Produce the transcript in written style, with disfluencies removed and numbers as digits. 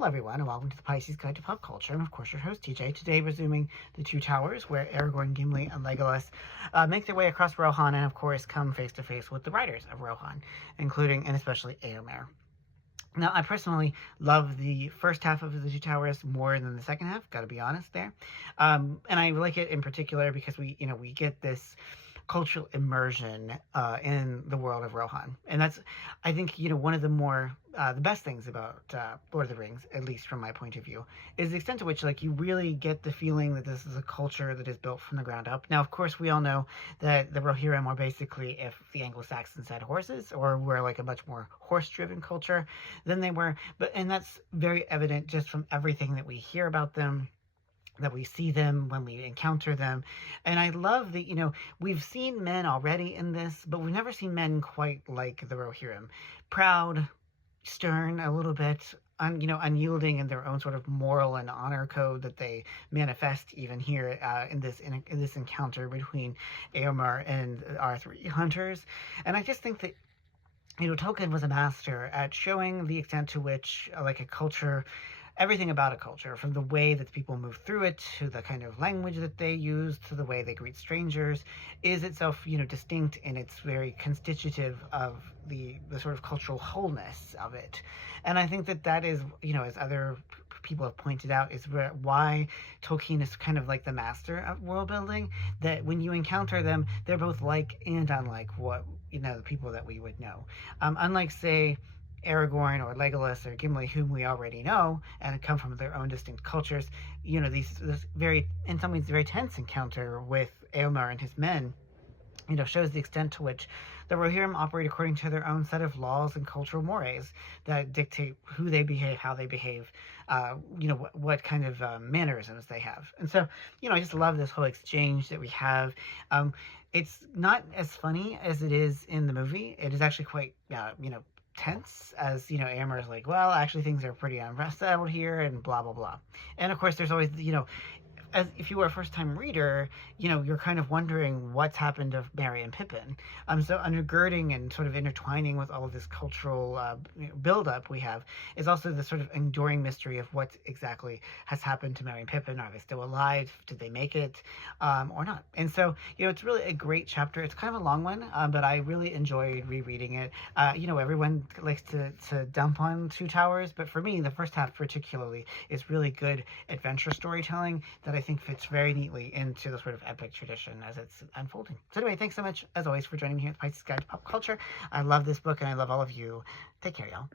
Hello everyone, and welcome to the Pisces Guide to Pop Culture. I'm of course your host TJ. Today we're zooming the Two Towers, where Aragorn, Gimli, and Legolas make their way across Rohan and of course come face to face with the Riders of Rohan, including and especially Éomer. Now, I personally love the first half of the Two Towers more than the second half. Got to be honest there, and I like it in particular because we get this cultural immersion in the world of Rohan, and that's, I think, one of the more the best things about Lord of the Rings, at least from my point of view, is the extent to which you really get the feeling that this is a culture that is built from the ground up. Now, of course, we all know that the Rohirrim are basically if the Anglo-Saxons had horses, or were a much more horse-driven culture than they were, and that's very evident just from everything that we hear about them, that we see them when we encounter them. And I love that, we've seen men already in this, but we've never seen men quite like the Rohirrim. Proud, stern a little bit, unyielding in their own sort of moral and honor code that they manifest even here in this encounter between Éomer and our three hunters. And I just think that Tolkien was a master at showing the extent to which a culture, everything about a culture, from the way that people move through it, to the kind of language that they use, to the way they greet strangers, is itself, distinct, and it's very constitutive of the sort of cultural wholeness of it. And I think that is, as other people have pointed out, is why Tolkien is kind of like the master of world building, that when you encounter them, they're both like and unlike what, the people that we would know. Unlike, say, Aragorn or Legolas or Gimli, whom we already know and come from their own distinct cultures, this very, in some ways, very tense encounter with Éomer and his men, shows the extent to which the Rohirrim operate according to their own set of laws and cultural mores that dictate who they behave, how they behave, what kind of mannerisms they have. And so, I just love this whole exchange that we have. It's not as funny as it is in the movie. It is actually quite, tense, as Éomer is like, well, actually things are pretty unsettled here, and blah blah blah. And of course there's always, as if you were a first-time reader, you're kind of wondering what's happened to Merry and Pippin. So undergirding and sort of intertwining with all of this cultural build-up we have is also the sort of enduring mystery of what exactly has happened to Merry and Pippin. Are they still alive? Did they make it? Or not? And so, it's really a great chapter. It's kind of a long one, but I really enjoyed rereading it. Everyone likes to dump on Two Towers, but for me, the first half particularly is really good adventure storytelling that I think fits very neatly into the sort of epic tradition as it's unfolding. So anyway, thanks so much, as always, for joining me here at Pisces Guide to Pop Culture. I love this book, and I love all of you. Take care, y'all.